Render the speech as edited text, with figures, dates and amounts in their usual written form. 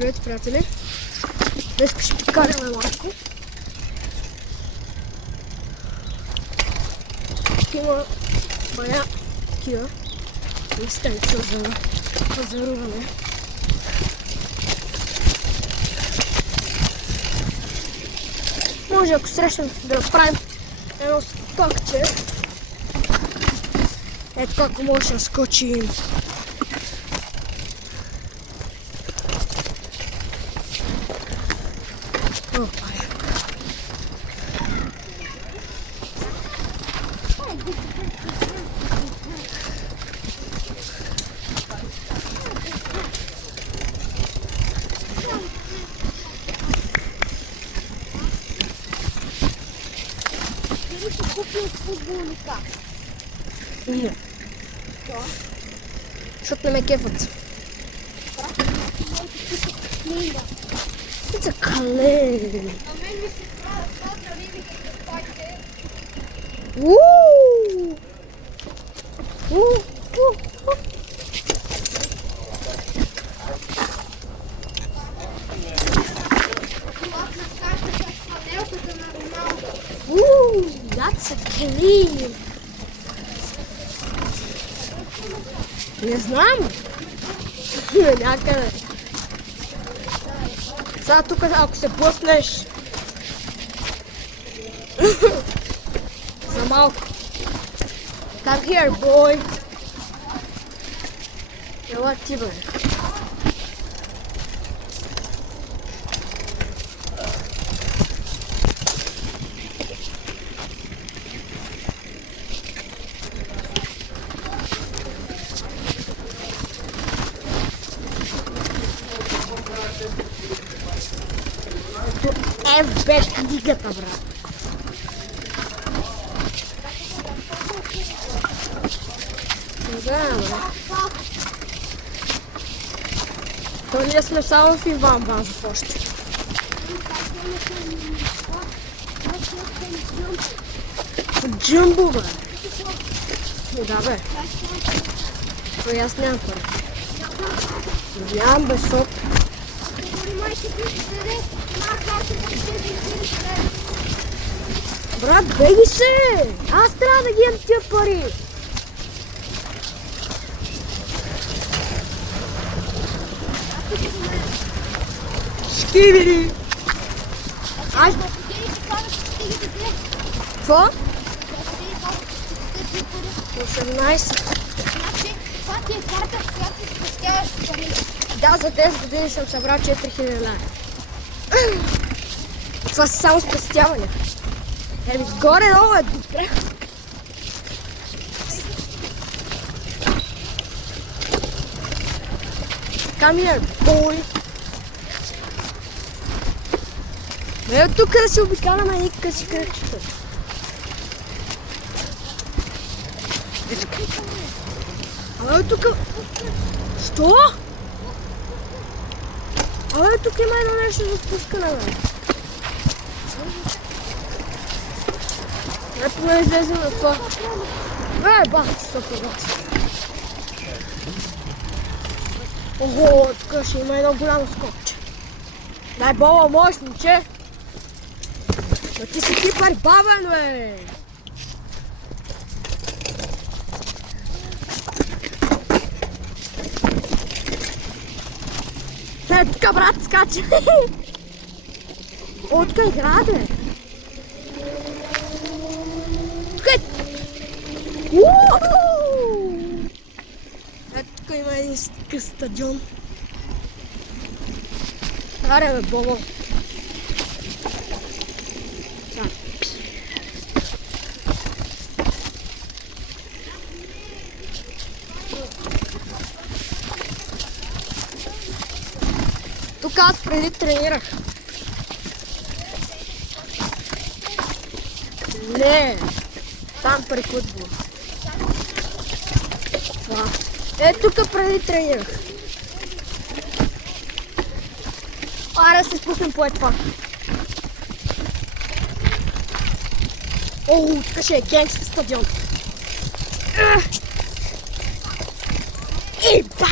Здравейте, приятели! Днес ще покараме малко. Има бая такива местенца за пазаруване. Може, ако срещнем, да направим едно скокче. Ето как може да скочим. Футболника. Не. Що? Защото не ме кефат. Книга. It's a clay. На мен ми се правят любимите картофите. Woo! Woo! Лапна картата с панелката на Роналдо. Woo! That's a clean. Не знам. Някъде. Сега тук, ако се блъснеш за малко. Come here, boy. Ела ти, бе. Бе книгата, брат. Да, бе. То ние сме само в Иван Ван за почти. Джумбо, бе. Да, бе. То аз нямам пари. Нямам бе сок. Брат, беги се! Аз трябва да ги имам тия пари! Скибири! Ай! Какво? 18. Това ти е карта, с която спестяваш пари. Да, за 10 години съм събрал 4000 лева. Това са само спестявания. Еми, горе-долу е добре. Come here, boy. Ето тук да се обикаляме никакъв си кръчета. Ето тук... Що? Абе, тук има едно нещо за спускане, бе. Ето ме излезе на това. Бах, супер, бах. Ого, тук ще има едно голямо скокче. Дай Боба, мощниче. Но ти си кипър бабен, бе. Тук, брат, скача. О, тук игра, бе. Тук е... Ето тук има един такъв стадион. Аре, бе, Бобо. Тук аз преди тренирах. Не, там при футбол. Ето тук преди тренирах. Аре, се спуснем по това. О, тук ще е генгски стадион. И ба!